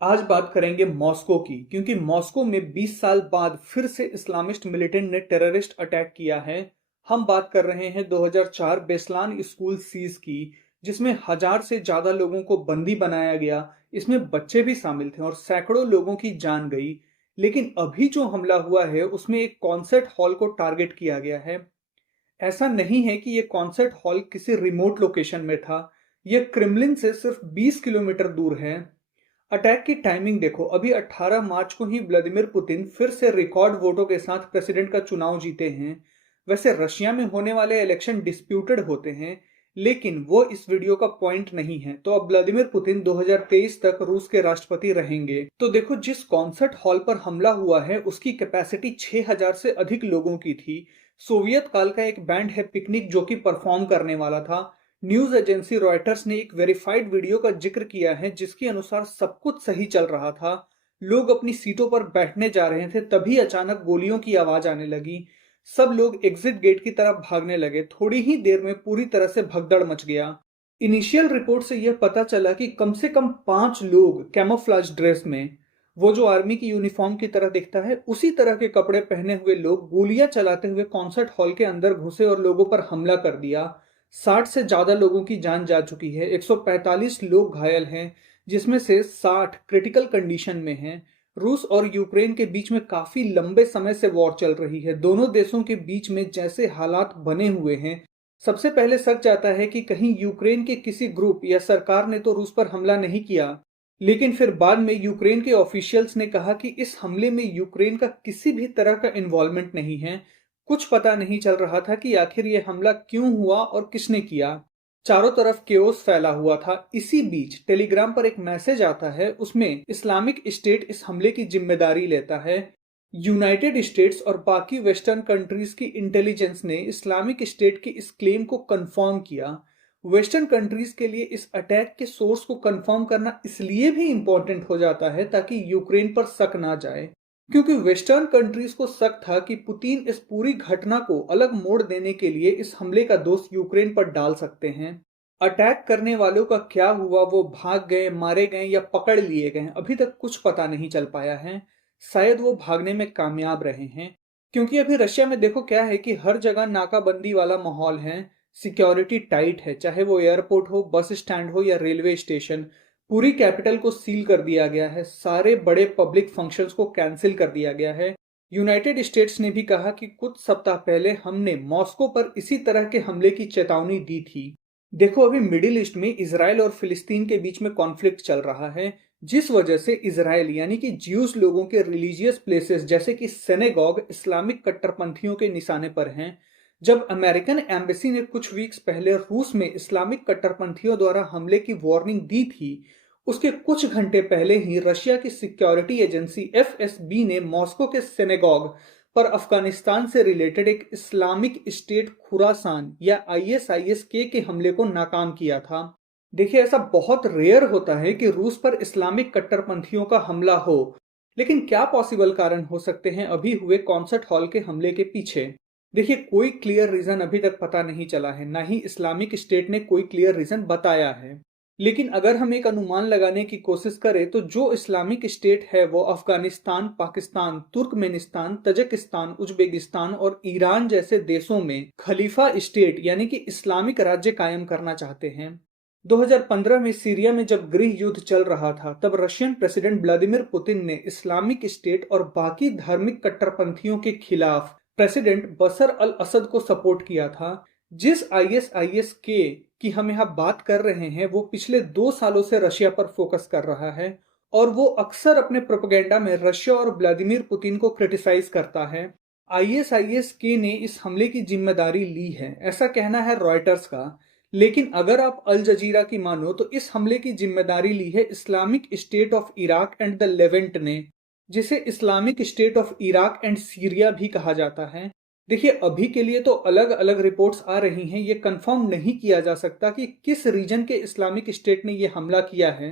आज बात करेंगे मॉस्को की, क्योंकि मॉस्को में 20 साल बाद फिर से इस्लामिस्ट मिलिटेंट ने टेररिस्ट अटैक किया है। हम बात कर रहे हैं 2004 बेसलान स्कूल सीज की, जिसमें 1000 से ज्यादा लोगों को बंदी बनाया गया। इसमें बच्चे भी शामिल थे और सैकड़ों लोगों की जान गई। लेकिन अभी जो हमला हुआ है उसमें एक कॉन्सर्ट हॉल को टारगेट किया गया है। ऐसा नहीं है कि ये कॉन्सर्ट हॉल किसी रिमोट लोकेशन में था। यह क्रेमलिन से सिर्फ 20 किलोमीटर दूर है। अटैक की टाइमिंग देखो, अभी 18 मार्च को ही व्लादिमीर पुतिन फिर से रिकॉर्ड वोटों के साथ प्रेसिडेंट का चुनाव जीते हैं। वैसे रशिया में होने वाले इलेक्शन डिस्प्यूटेड होते हैं, लेकिन वो इस वीडियो का पॉइंट नहीं है। तो अब व्लादिमीर पुतिन 2023 तक रूस के राष्ट्रपति रहेंगे। तो देखो, जिस कॉन्सर्ट हॉल पर हमला हुआ है उसकी कैपेसिटी 6000 से अधिक लोगों की थी। सोवियत काल का एक बैंड है पिकनिक जो कि परफॉर्म करने वाला था। न्यूज एजेंसी रॉयटर्स ने एक वेरीफाइड वीडियो का जिक्र किया है जिसके अनुसार सब कुछ सही चल रहा था। लोग अपनी सीटों पर बैठने जा रहे थे, तभी अचानक गोलियों की आवाज आने लगी। सब लोग एग्जिट गेट की तरफ भागने लगे। थोड़ी ही देर में पूरी तरह से भगदड़ मच गया। इनिशियल रिपोर्ट से यह पता चला कि कम से कम 5 लोग कैमोफ्लेज ड्रेस में, वो जो आर्मी की यूनिफॉर्म की तरह दिखता है, उसी तरह के कपड़े पहने हुए लोग गोलियां चलाते हुए कॉन्सर्ट हॉल के अंदर घुसे और लोगों पर हमला कर दिया। 60 से ज्यादा लोगों की जान जा चुकी है, 145 लोग घायल हैं, जिसमें से 60 क्रिटिकल कंडीशन में हैं। रूस और यूक्रेन के बीच में काफी लंबे समय से वॉर चल रही है। दोनों देशों के बीच में जैसे हालात बने हुए हैं, सबसे पहले शक जाता है कि कहीं यूक्रेन के किसी ग्रुप या सरकार ने तो रूस पर हमला नहीं किया। लेकिन फिर बाद में यूक्रेन के ऑफिशियल्स ने कहा कि इस हमले में यूक्रेन का किसी भी तरह का इन्वॉल्वमेंट नहीं है। कुछ पता नहीं चल रहा था कि आखिर यह हमला क्यों हुआ और किसने किया। चारों तरफ केओस फैला हुआ था। इसी बीच टेलीग्राम पर एक मैसेज आता है, उसमें इस्लामिक स्टेट इस हमले की जिम्मेदारी लेता है। यूनाइटेड स्टेट्स और बाकी वेस्टर्न कंट्रीज की इंटेलिजेंस ने इस्लामिक स्टेट की इस क्लेम को कंफर्म किया। वेस्टर्न कंट्रीज के लिए इस अटैक के सोर्स को कंफर्म करना इसलिए भी इंपॉर्टेंट हो जाता है ताकि यूक्रेन पर शक ना जाए, क्योंकि वेस्टर्न कंट्रीज को शक था कि पुतिन इस पूरी घटना को अलग मोड़ देने के लिए इस हमले का दोष यूक्रेन पर डाल सकते हैं। अटैक करने वालों का क्या हुआ, वो भाग गए, मारे गए या पकड़ लिए गए, अभी तक कुछ पता नहीं चल पाया है। शायद वो भागने में कामयाब रहे हैं, क्योंकि अभी रशिया में देखो क्या है कि हर जगह नाकाबंदी वाला माहौल है। सिक्योरिटी टाइट है, चाहे वो एयरपोर्ट हो, बस स्टैंड हो या रेलवे स्टेशन। पूरी कैपिटल को सील कर दिया गया है। सारे बड़े पब्लिक फंक्शंस को कैंसिल कर दिया गया है। यूनाइटेड स्टेट्स ने भी कहा कि कुछ सप्ताह पहले हमने मॉस्को पर इसी तरह के हमले की चेतावनी दी थी। देखो, अभी मिडिल ईस्ट में इजराइल और फिलिस्तीन के बीच में कॉन्फ्लिक्ट चल रहा है, जिस वजह से इजराइल यानी कि ज्यूस लोगों के रिलीजियस प्लेसेस जैसे कि सिनेगॉग इस्लामिक कट्टरपंथियों के निशाने पर हैं। जब अमेरिकन एम्बेसी ने कुछ वीक्स पहले रूस में इस्लामिक कट्टरपंथियों द्वारा हमले की वार्निंग दी थी, उसके कुछ घंटे पहले ही रशिया की सिक्योरिटी एजेंसी एफएसबी ने मॉस्को के सिनेगॉग पर अफगानिस्तान से रिलेटेड एक इस्लामिक स्टेट खुरासान या आईएसआईएस के हमले को नाकाम किया था। देखिए, ऐसा बहुत रेयर होता है कि रूस पर इस्लामिक कट्टरपंथियों का हमला हो, लेकिन क्या पॉसिबल कारण हो सकते हैं अभी हुए कॉन्सर्ट हॉल के हमले के पीछे? देखिए, कोई क्लियर रीजन अभी तक पता नहीं चला है, ना ही इस्लामिक स्टेट ने कोई क्लियर रीजन बताया है। लेकिन अगर हम एक अनुमान लगाने की कोशिश करें तो जो इस्लामिक स्टेट है वो Afghanistan, Pakistan, Turkmenistan, Tajikistan, Uzbekistan और ईरान जैसे देशों में खलीफा स्टेट यानी कि इस्लामिक राज्य कायम करना चाहते हैं। 2015 में सीरिया में जब गृह युद्ध चल रहा था, तब रशियन प्रेसिडेंट व्लादिमीर पुतिन ने इस्लामिक स्टेट और बाकी धार्मिक कट्टरपंथियों के खिलाफ प्रेसिडेंट बशर अल असद को सपोर्ट किया था। जिस आईएसआईएस के की हम यहाँ बात कर रहे हैं वो पिछले 2 सालों से रशिया पर फोकस कर रहा है, और वो अक्सर अपने प्रोपेगेंडा में रशिया और व्लादिमीर पुतिन को क्रिटिसाइज करता है। आईएसआईएस के ने इस हमले की जिम्मेदारी ली है, ऐसा कहना है रॉयटर्स का। लेकिन अगर आप अल जजीरा की मानो तो इस हमले की जिम्मेदारी ली है Islamic state of Iraq and the Levant ने, जिसे Islamic state of Iraq and Syria भी कहा जाता है। देखिए, अभी के लिए तो अलग अलग रिपोर्ट्स आ रही हैं, ये कंफर्म नहीं किया जा सकता कि किस रीजन के इस्लामिक स्टेट ने ये हमला किया है।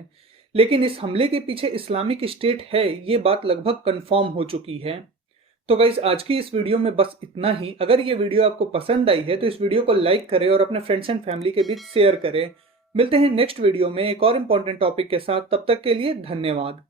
लेकिन इस हमले के पीछे इस्लामिक स्टेट है, ये बात लगभग कंफर्म हो चुकी है। तो गाइस, आज की इस वीडियो में बस इतना ही। अगर ये वीडियो आपको पसंद आई है तो इस वीडियो को लाइक करें और अपने फ्रेंड्स एंड फैमिली के बीच शेयर करें। मिलते हैं नेक्स्ट वीडियो में एक और इंपॉर्टेंट टॉपिक के साथ। तब तक के लिए धन्यवाद।